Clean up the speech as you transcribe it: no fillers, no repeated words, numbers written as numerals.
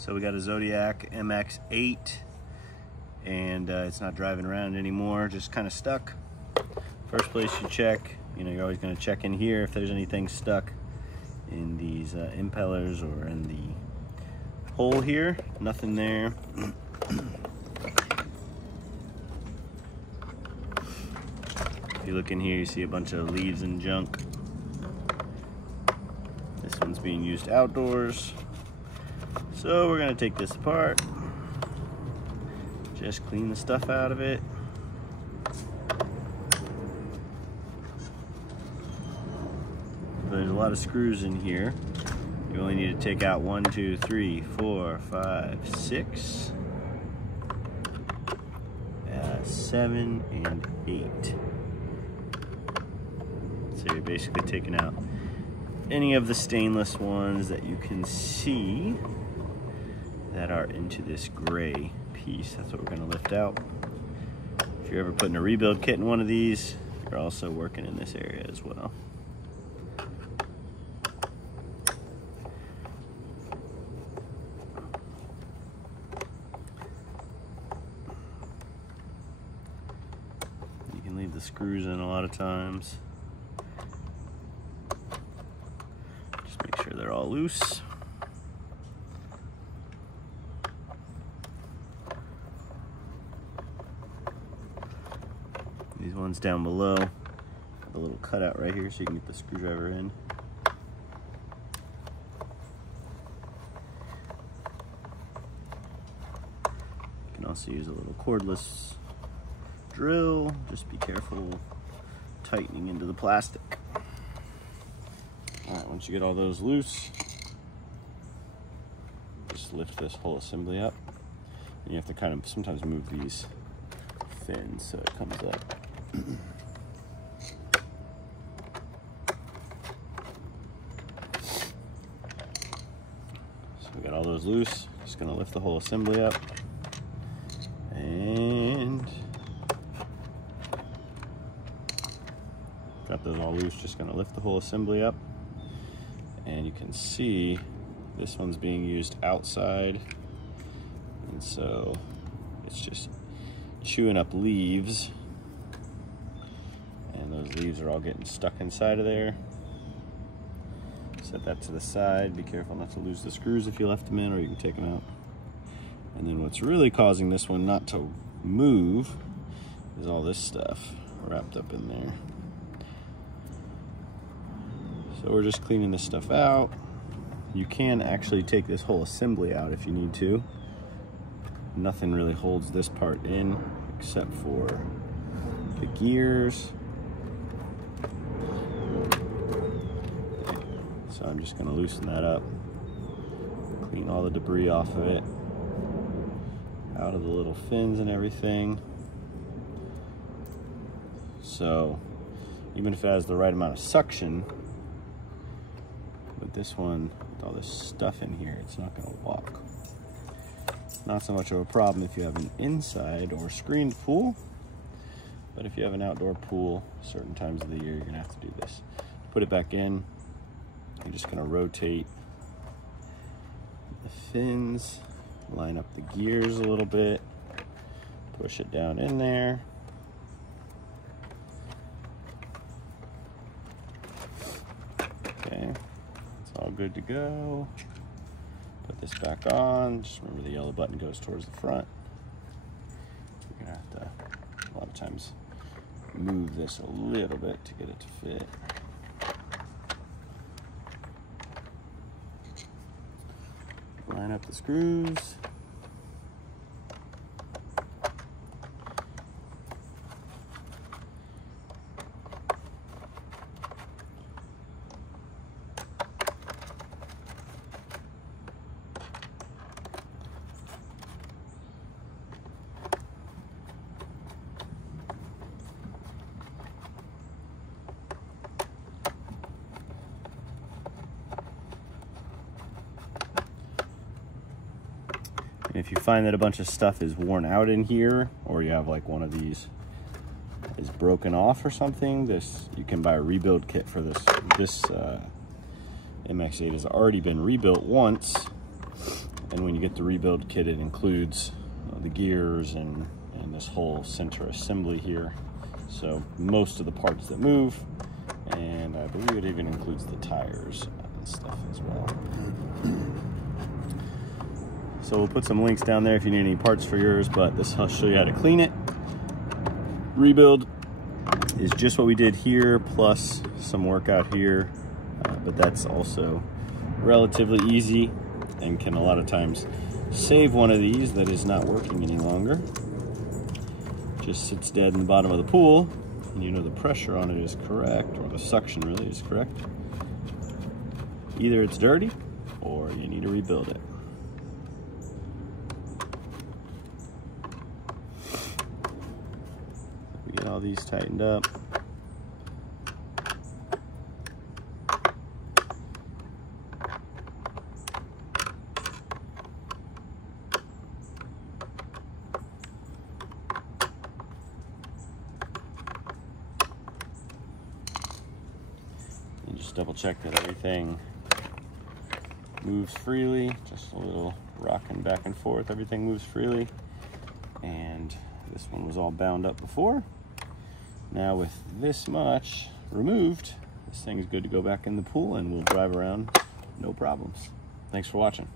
So we got a Zodiac MX8 and it's not driving around anymore, just kind of stuck. First place you check, you're always going to check in here if there's anything stuck in these impellers or in the hole here. Nothing there. If you look in here, you see a bunch of leaves and junk. This one's being used outdoors. So we're gonna take this apart, just clean the stuff out of it. There's a lot of screws in here. You only need to take out 1, 2, 3, 4, 5, 6, 7, and 8. So you're basically taking out any of the stainless ones that you can see that are into this gray piece. That's what we're going to lift out. If you're ever putting a rebuild kit in one of these, you're also working in this area as well. You can leave the screws in a lot of times. Just make sure they're all loose. These ones down below have a little cutout right here so you can get the screwdriver in. You can also use a little cordless drill. Just be careful tightening into the plastic. Alright, once you get all those loose, just lift this whole assembly up. And you have to kind of sometimes move these fins so it comes up. So we got all those loose. Just gonna lift the whole assembly up, and got those all loose. Just gonna lift the whole assembly up, and you can see this one's being used outside, and so it's just chewing up leaves. And those leaves are all getting stuck inside of there. Set that to the side. Be careful not to lose the screws if you left them in, or you can take them out. And then what's really causing this one not to move is all this stuff wrapped up in there. So we're just cleaning this stuff out. You can actually take this whole assembly out if you need to. Nothing really holds this part in except for the gears. So I'm just gonna loosen that up, clean all the debris off of it, out of the little fins and everything. So even if it has the right amount of suction, with this one, with all this stuff in here, it's not gonna walk. Not so much of a problem if you have an inside or screened pool, but if you have an outdoor pool, certain times of the year, you're gonna have to do this. Put it back in. You're just gonna rotate the fins, line up the gears a little bit, push it down in there. Okay, it's all good to go. Put this back on. Just remember the yellow button goes towards the front. You're gonna have to, a lot of times, move this a little bit to get it to fit. Line up the screws. If you find that a bunch of stuff is worn out in here, or you have like one of these is broken off or something, you can buy a rebuild kit for this. This MX8 has already been rebuilt once, And when you get the rebuild kit, it includes the gears and this whole center assembly here. So most of the parts that move, and I believe it even includes the tires and stuff as well. So we'll put some links down there if you need any parts for yours, but this will show you how to clean it. Rebuild is just what we did here, plus some work out here, but that's also relatively easy and can a lot of times save one of these that is not working any longer. Just sits dead in the bottom of the pool, and you know the pressure on it is correct, or the suction really is correct. Either it's dirty or you need to rebuild it. We get all these tightened up. And just double check that everything moves freely. Just a little rocking back and forth. Everything moves freely. And this one was all bound up before. Now with this much removed, this thing is good to go back in the pool, and we'll drive around no problems. Thanks for watching.